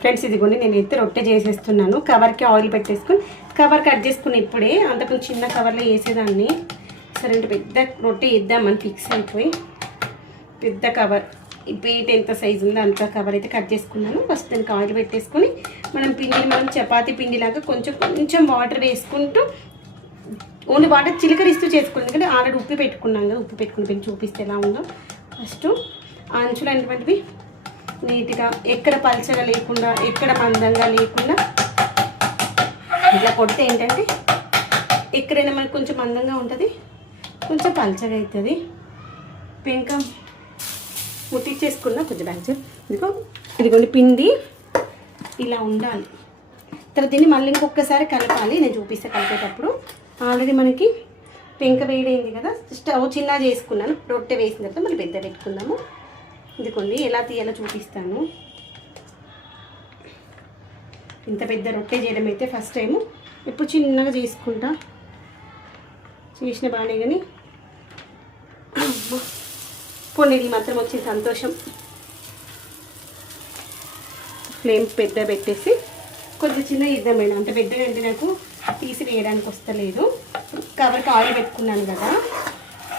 Friends ఇదిగోండి నేనైతే రొట్టె చేసేస్తున్నాను. కవర్కి ఆయిల్ పెట్టేసుకుని కవర్ కట్ చేసుకుని ఇప్పుడే అంతకుముందు చిన్న కవర్లో వేసేదాన్ని. సరే అంటే పెద్ద రొట్టె వేద్దామని ఫిక్స్ అయిపోయి పెద్ద కవర్ ఈ పీట ఎంత సైజు ఉందో అంత కవర్ అయితే కట్ చేసుకున్నాను. ఫస్ట్ దానికి ఆయిల్ పెట్టేసుకొని మనం చపాతీ పిండిలాగా కొంచెం వాటర్ వేసుకుంటూ ఓన్లీ వాటర్ చిలకరిస్తూ చేసుకోండి. ఎందుకంటే ఆల్రెడీ ఉప్పు పెట్టుకున్నాం కదా, ఉప్పు పెట్టుకుని చూపిస్తే ఎలా ఉందో. ఫస్ట్ అంచులు అనేటువంటివి నీట్గా ఎక్కడ పల్చగా లేకుండా ఎక్కడ మందంగా లేకుండా ఇట్లా కొడితే ఏంటంటే ఎక్కడైనా మనకు కొంచెం మందంగా ఉంటుంది, కొంచెం పల్చగా అవుతుంది. పెంక ముట్టించేసుకున్న కొంచెం బ్యాచ్ ఇదిగోండి పిండి ఇలా ఉండాలి. తర్వాత దీన్ని మళ్ళీ ఇంకొకసారి కలపాలి. నేను చూపిస్తే కలిపేటప్పుడు ఆల్రెడీ మనకి పెంక వేడైంది కదా, స్టవ్ చిన్న చేసుకున్నాను. రొట్టె వేసిన తర్వాత మళ్ళీ పెద్ద పెట్టుకుందాము. ఇదిగోండి ఎలా తీయాలో చూపిస్తాను. ఇంత పెద్ద రొట్టె చేయడం అయితే ఫస్ట్ టైం, ఇప్పుడు చిన్నగా చేసుకుంటా. చేసిన బాగానే కానీ పొండికి మాత్రం వచ్చిన సంతోషం. ఫ్లేమ్ పెద్ద పెట్టేసి కొంచెం చిన్న ఇద్దామండి. అంత పెద్దగా అంటే నాకు తీసి వేయడానికి వస్తలేదు. కవర్కి ఆయిల్ పెట్టుకున్నాను కదా.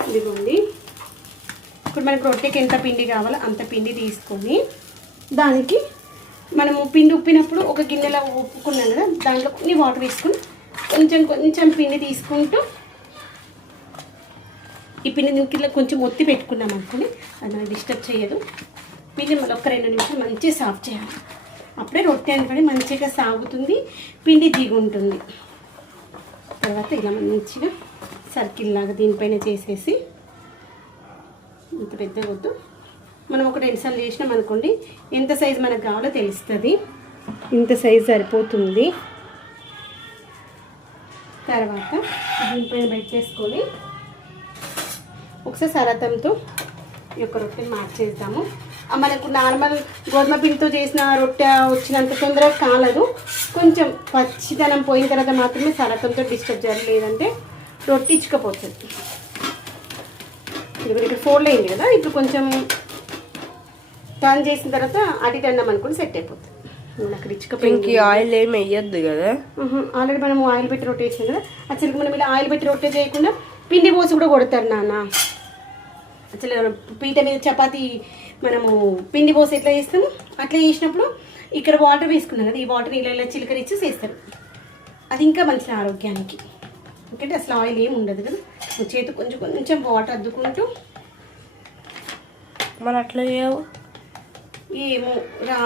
ఇదిగోండి ఇప్పుడు మనకు రొట్టెకి ఎంత పిండి కావాలో అంత పిండి తీసుకొని దానికి మనము పిండి ఉప్పినప్పుడు ఒక గిన్నెలో ఉప్పుకున్నాను కదా, దాంట్లో కొన్ని వాటర్ వేసుకుని కొంచెం పిండి తీసుకుంటూ ఈ పిండి దీనికి కొంచెం ఒత్తి పెట్టుకున్నాం అనుకుని అది మనకి డిస్టర్బ్ చేయదు. పిండి మళ్ళీ ఒక 2 నిమిషాలు మంచిగా సాఫ్ చేయాలి. అప్పుడే రొట్టె అనుకొని మంచిగా సాగుతుంది, పిండి దిగుంటుంది. తర్వాత ఇలా మంచిగా సర్కిల్ లాగా దీనిపైన చేసేసి ఇంత పెద్ద వద్దు, మనం ఒక 2 సార్లు చేసినాం అనుకోండి ఎంత సైజు మనకు కావాలో తెలుస్తుంది. ఇంత సైజు సరిపోతుంది. తర్వాత దీనిపైన పెట్టేసుకొని ఒకసారి సరతంతో ఈ యొక్క రొట్టెని మార్చేద్దాము. మనకు నార్మల్ గోధుమ పిండితో చేసిన రొట్టె వచ్చినంత తొందరగా కాలదు. కొంచెం పచ్చిదనం పోయిన తర్వాత మాత్రమే సరతంతో డిస్టర్బ్ చేయాలి, లేదంటే రొట్టె ఇచ్చుకపోతుంది. ఇప్పుడు ఫోల్డ్ అయింది కదా, ఇప్పుడు కొంచెం టర్న్ చేసిన తర్వాత అటు అన్నం అనుకుని సెట్ అయిపోతుంది. నాకు ఇచ్చుకపోయింది. ఆయిల్ ఏమి వేయద్దు కదా, ఆల్రెడీ మనం ఆయిల్ పెట్టి రొట్టె వేసాం కదా. అసలు మనం ఇలా ఆయిల్ పెట్టి రొట్టె చేయకుండా పిండి పోసి కూడా కొడతారు నాన్న. అసలు పీట మీద చపాతీ మనము పిండి పోసి ఎట్లా చేస్తాము అట్లా చేసినప్పుడు ఇక్కడ వాటర్ వేసుకున్నాం కదా, ఈ వాటర్ ఇలా చిలకరించి చేస్తారు. అది ఇంకా మంచి ఆరోగ్యానికి. ఎందుకంటే అసలు ఆయిల్ ఏమి ఉండదు కదా. చేతి కొంచెం వాటర్ అద్దుకుంటూ మరి అట్లా ఏమో రా